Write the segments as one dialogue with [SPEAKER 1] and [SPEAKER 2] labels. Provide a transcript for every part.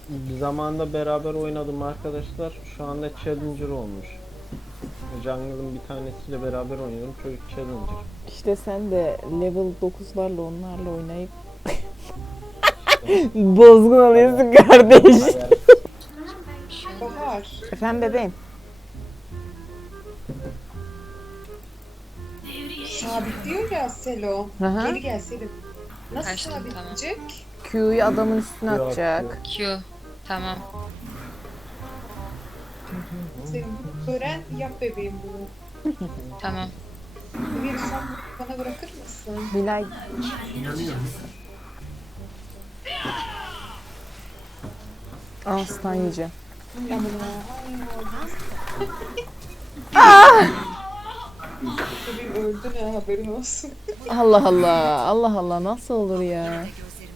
[SPEAKER 1] Bir zamanda beraber oynadım arkadaşlar. Şu anda Challenger olmuş. Jungle'ın bir tanesiyle beraber oynuyorum. Çocuk Challenger.
[SPEAKER 2] İşte sen de level 9'larla onlarla oynayıp
[SPEAKER 1] İşte
[SPEAKER 2] bozgun alıyorsun kardeş.
[SPEAKER 1] hayal.
[SPEAKER 3] Bahar.
[SPEAKER 2] Efendim bebeğim.
[SPEAKER 3] Sabitliyor ya Selo.
[SPEAKER 2] Hı hı.
[SPEAKER 3] Geri gel Selim. Nasıl
[SPEAKER 4] Kaçtım,
[SPEAKER 3] sabitleyecek?
[SPEAKER 2] Q'yu adamın üstüne
[SPEAKER 1] Yok,
[SPEAKER 2] atacak.
[SPEAKER 1] yok.
[SPEAKER 4] Q. Tamam.
[SPEAKER 3] Selim öğren yap bebeğim bunu.
[SPEAKER 4] Tamam.
[SPEAKER 3] Bir son bana bırakır mısın?
[SPEAKER 2] Bilal aslan yiyeceğim.
[SPEAKER 3] Ama ay bebeğim öldü ne haberin olsun.
[SPEAKER 2] Allah Allah. Allah Allah nasıl olur ya?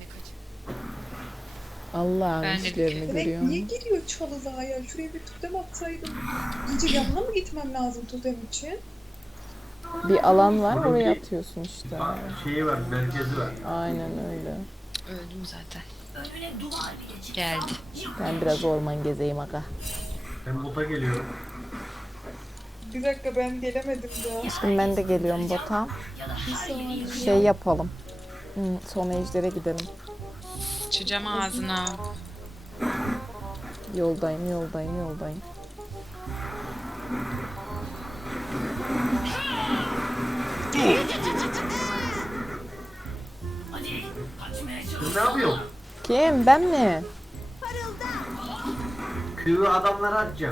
[SPEAKER 2] Allah'ın
[SPEAKER 4] Ben de
[SPEAKER 2] işlerini
[SPEAKER 3] Bebek
[SPEAKER 2] görüyor.
[SPEAKER 3] niye giriyor çalıda ya? Şuraya bir totem atsaydım. İyice yanına mı gitmem lazım totem için?
[SPEAKER 2] Bir alan var oraya atıyorsun işte.
[SPEAKER 5] Şeyi var, merkezi var.
[SPEAKER 2] Aynen öyle.
[SPEAKER 4] Öldüm zaten. Geldi.
[SPEAKER 2] Ben biraz orman gezeyim aga.
[SPEAKER 5] Ben bota geliyorum.
[SPEAKER 3] Bir dakika ben gelemedim daha.
[SPEAKER 2] Şimdi ben de geliyorum bota.
[SPEAKER 3] Bir saniye.
[SPEAKER 2] Şey yapalım. Son ejdere gidelim.
[SPEAKER 4] Çıcam ağzına.
[SPEAKER 2] Yoldayım.
[SPEAKER 5] Siz ne yapıyorsun?
[SPEAKER 2] Kim? Ben mi?
[SPEAKER 5] Kıyı adamlara atacağım.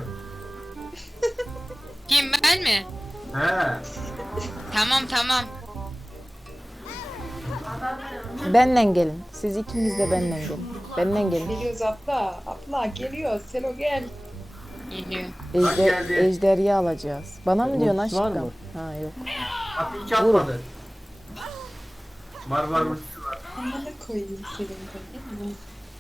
[SPEAKER 4] Kim, ben mi?
[SPEAKER 5] He.
[SPEAKER 4] Tamam.
[SPEAKER 2] Benden gelin. Siz ikiniz de benden gelin. Benden gelin.
[SPEAKER 3] Geliyoruz abla. Abla geliyor. Selo gel.
[SPEAKER 4] Geliyor.
[SPEAKER 5] geldi.
[SPEAKER 2] Ejderiyi alacağız. Bana mı diyorsun
[SPEAKER 1] Ultisi var
[SPEAKER 2] aşkım?
[SPEAKER 1] mı?
[SPEAKER 2] Ha yok.
[SPEAKER 5] At hiç atmadı. Var ultisi var.
[SPEAKER 3] Amına koyayım senin de.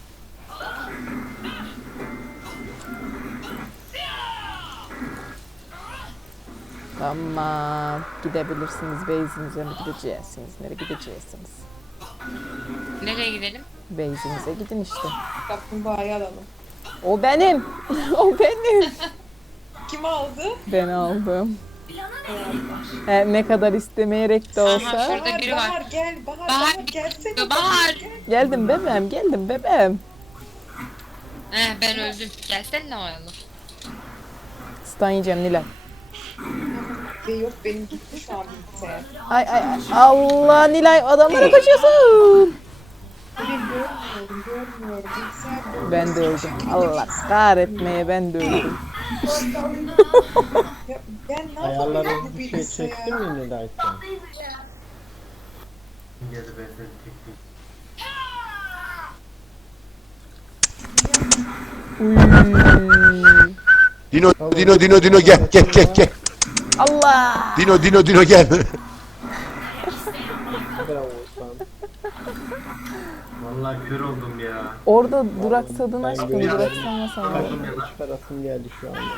[SPEAKER 2] Tamam. Gidebilirsiniz. Base'inize mi gideceksiniz? Nereye gideceksiniz?
[SPEAKER 4] Nereye gidelim?
[SPEAKER 2] Base'inize gidin işte.
[SPEAKER 3] Kaplumbağayı alalım.
[SPEAKER 2] O benim. O benim.
[SPEAKER 3] Kim aldı?
[SPEAKER 2] Ben aldım. Ne kadar istemeyerek de
[SPEAKER 4] Aha,
[SPEAKER 2] olsa.
[SPEAKER 4] şurada biri var.
[SPEAKER 3] Bahar gel. Bahar,
[SPEAKER 4] Bahar,
[SPEAKER 3] Bahar gelsene.
[SPEAKER 4] Bahar.
[SPEAKER 2] Geldim bebeğim.
[SPEAKER 4] Ben öldüm. Gelsene ne oyalı.
[SPEAKER 2] Stan yiyeceğim Nilay.
[SPEAKER 3] Yok benim gitti şu an bilgisayar.
[SPEAKER 2] Ay. Allah Nilay adamlara koşuyorsun.
[SPEAKER 3] Benim görmüyorum. Bilgisayar
[SPEAKER 2] Ben de öldüm. Allah kahretmeye ben de öldüm.
[SPEAKER 3] Ya, ben ne
[SPEAKER 1] Ayarlara
[SPEAKER 3] yapabilirim bu
[SPEAKER 1] bir şey çektin
[SPEAKER 3] bilgisayar?
[SPEAKER 1] mi Nilay sen?
[SPEAKER 5] Geldi ben seni çektim.
[SPEAKER 2] Uy.
[SPEAKER 6] Dino gel.
[SPEAKER 2] Allah.
[SPEAKER 6] Dino gel.
[SPEAKER 1] Bravo Osman.
[SPEAKER 5] Vallahi kör oldum ya.
[SPEAKER 2] Orada duraksadın
[SPEAKER 1] Ben
[SPEAKER 2] aşkım.
[SPEAKER 1] görüyorum.
[SPEAKER 2] Duraksamasana.
[SPEAKER 1] Kaçmaya çıkarasım geldi şu anda.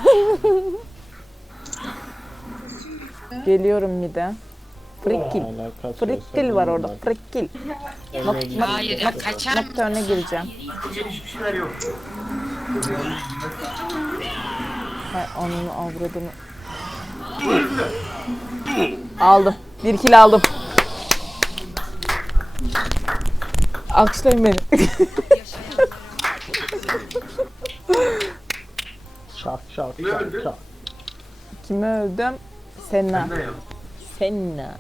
[SPEAKER 2] Geliyorum mide. Frikkil.
[SPEAKER 1] Hala kaçıyorsa
[SPEAKER 2] Frikkil var orada.
[SPEAKER 1] bunlar.
[SPEAKER 2] Frikkil.
[SPEAKER 1] Elime
[SPEAKER 4] Hayır ya, kaçar mısın?
[SPEAKER 2] Nocturne'e gireceğim.
[SPEAKER 5] Geniş bir şeyler yok.
[SPEAKER 2] Hay onun avradını. Aldım. 1 kill aldım. Alkışlayın beni.
[SPEAKER 1] Şak.
[SPEAKER 5] Ne öldü?
[SPEAKER 2] Kime öldüm? Senna.
[SPEAKER 5] Ben de yok.
[SPEAKER 2] Senna.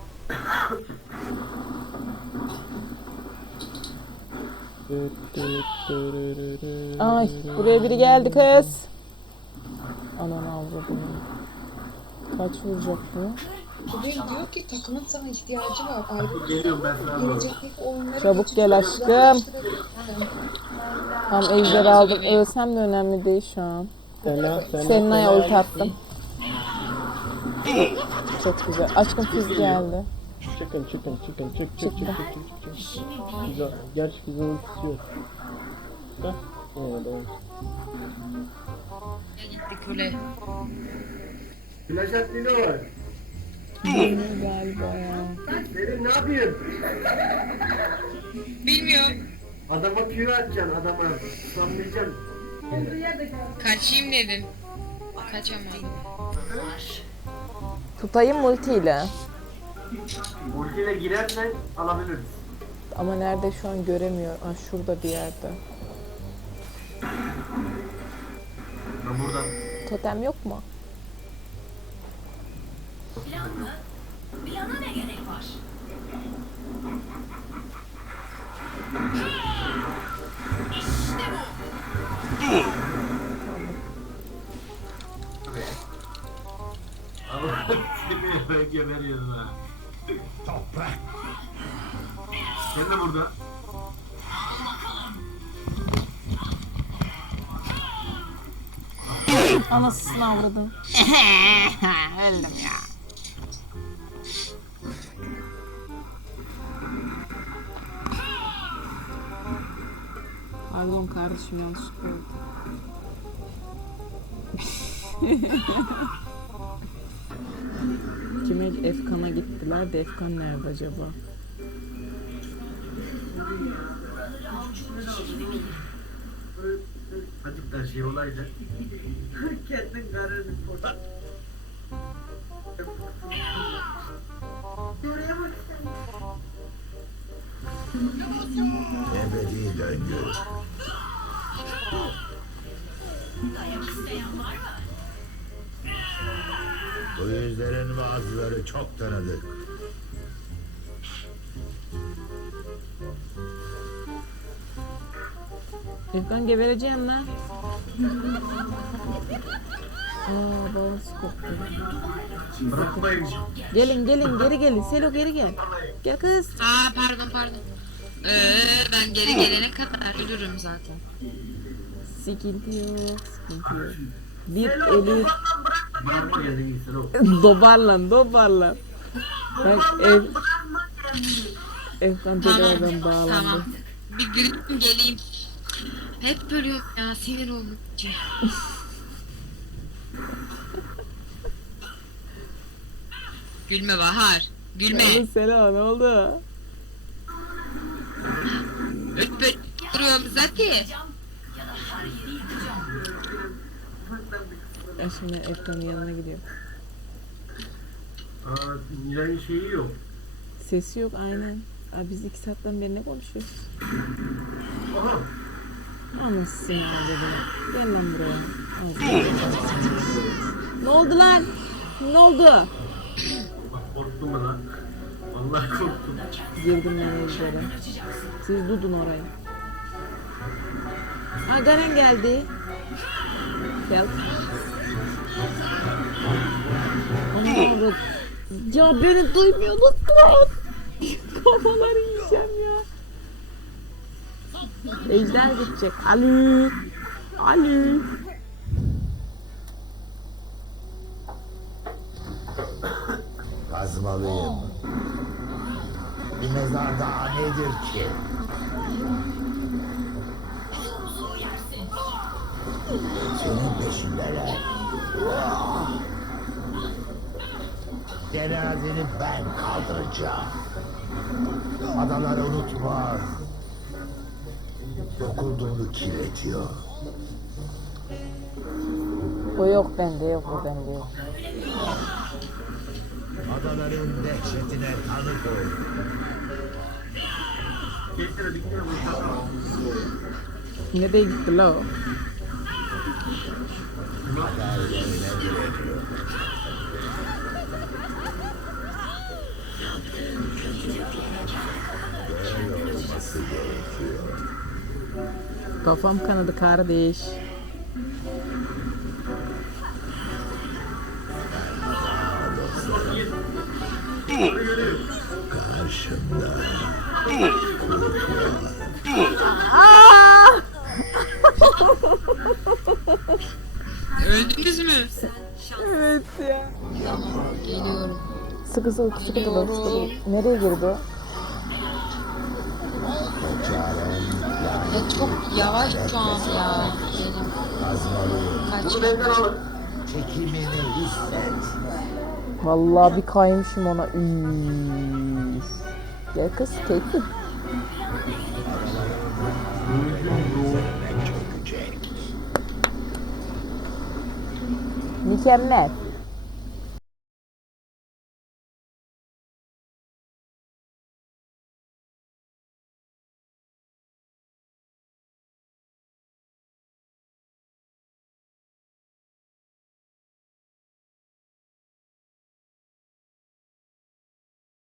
[SPEAKER 2] Ay buraya biri geldi kız. Anan avradını. Kaç vuracak bu?
[SPEAKER 3] Bugün diyor ki takımın sana ihtiyacı var. Ayrı
[SPEAKER 5] Geliyorum ben sana doğru.
[SPEAKER 3] gelecekteki oyunları
[SPEAKER 2] Çabuk
[SPEAKER 3] geçip
[SPEAKER 2] gel aşkım.
[SPEAKER 3] uzaklaştırabilirsin.
[SPEAKER 2] Tam ejder aldım. Ölsem de önemli değil şu an. Senna'ya ulti attım. Çok güzel. Aşkım füz geldi.
[SPEAKER 1] Çıkın. Çık. Güzel. Gerçi güzel ultisi yok. Heh. Doğru.
[SPEAKER 4] Gitti kule.
[SPEAKER 5] Flash at Dino var.
[SPEAKER 2] Galiba ya.
[SPEAKER 5] Senin ne yapıyorsun?
[SPEAKER 4] Bilmiyorum.
[SPEAKER 5] Adama Q atacaksın adama. Sanmayacaksın.
[SPEAKER 4] Kaçayım dedim. Kaçamadım.
[SPEAKER 2] Tutayım multiyle.
[SPEAKER 5] Ultiyle girersen alabiliriz.
[SPEAKER 2] Ama nerede şu an göremiyor. Aa, şurada bir yerde.
[SPEAKER 5] Ben buradan.
[SPEAKER 2] Totem yok mu?
[SPEAKER 7] Plana ne gerek var?
[SPEAKER 5] Allah seni geberiyorsun ha.
[SPEAKER 6] Toprak.
[SPEAKER 5] Sen de burada.
[SPEAKER 2] Anasını avradım. Öldüm ya. Pardon kardeşim, yanlışlıkla oldu. Kime Efkan'a gittiler de Efkan nerede acaba?
[SPEAKER 5] Azıcık da şey olaydı. Kendin kararını koy.
[SPEAKER 6] Ebedi döngü. Bu yüzlerin bazıları çok tanıdık.
[SPEAKER 2] Efkan gebereceğim lan. Aa, babası koptu.
[SPEAKER 5] Bırakmayın.
[SPEAKER 2] Gelin geri gelin. Selo geri gel. Gel kız.
[SPEAKER 4] Aa pardon. Ben geri gelene kadar ölürüm zaten.
[SPEAKER 2] Sıkıntı yok. Bir eli
[SPEAKER 5] Bırakma geldi iyisin o.
[SPEAKER 2] dobarlan. Bak Efkan tekrardan bağlandı.
[SPEAKER 4] Tamam. Bir gülüm geleyim. Hep bölüyorum ya, sinir oldukça. Gülme Bahar. Gülme.
[SPEAKER 2] Oğlum Selo ne oldu?
[SPEAKER 4] Öp duruyorum zaten.
[SPEAKER 2] Ya şimdi Efkan'ın yanına gidiyorum.
[SPEAKER 5] Aa, Nilay'ın şeyi yok.
[SPEAKER 2] Sesi yok aynen. Abi biz 2 saatten beri ne konuşuyoruz?
[SPEAKER 5] Aha.
[SPEAKER 2] Anasını dedim. Gel lan buraya. Al. Ne oldu lan? Ne oldu?
[SPEAKER 5] Bak korktum ben lan. Vallahi korktum.
[SPEAKER 2] Girdim ben evlere. Siz dudun orayı. Aa, Garen geldi. Gel. Aman ya beni duymuyorsunuz lan. Kafaları yiyeceğim ya. Ejder gidecek. Ali.
[SPEAKER 6] Kazmalıyım. Bir mezar daha nedir ki? Senin peşindeler. Cenazeni ben kaldıracağım. Adaları unutma. Dokunduğunu kirletiyor.
[SPEAKER 2] O yok bende yok.
[SPEAKER 6] Adaların dehşetine tanık ol.
[SPEAKER 5] Geçsene bitmiyor mu?
[SPEAKER 2] Nereye gitti la o?
[SPEAKER 6] Kaderlerine direniyor. Böyle olması gerekiyor.
[SPEAKER 2] Kafam kanadı kardeş.
[SPEAKER 6] Karşımda.
[SPEAKER 4] Öldünüz mü?
[SPEAKER 2] Evet ya.
[SPEAKER 4] Geliyorum.
[SPEAKER 2] Sıkı dur. Nereye girdi o?
[SPEAKER 4] Ya çok yavaş şu an ya. Benim. Kaç.
[SPEAKER 5] Bunu benden alın.
[SPEAKER 6] Çekimini hisset.
[SPEAKER 2] Vallahi bir kaymışım ona. Üff. Gel kız keyifli. Mükemmel.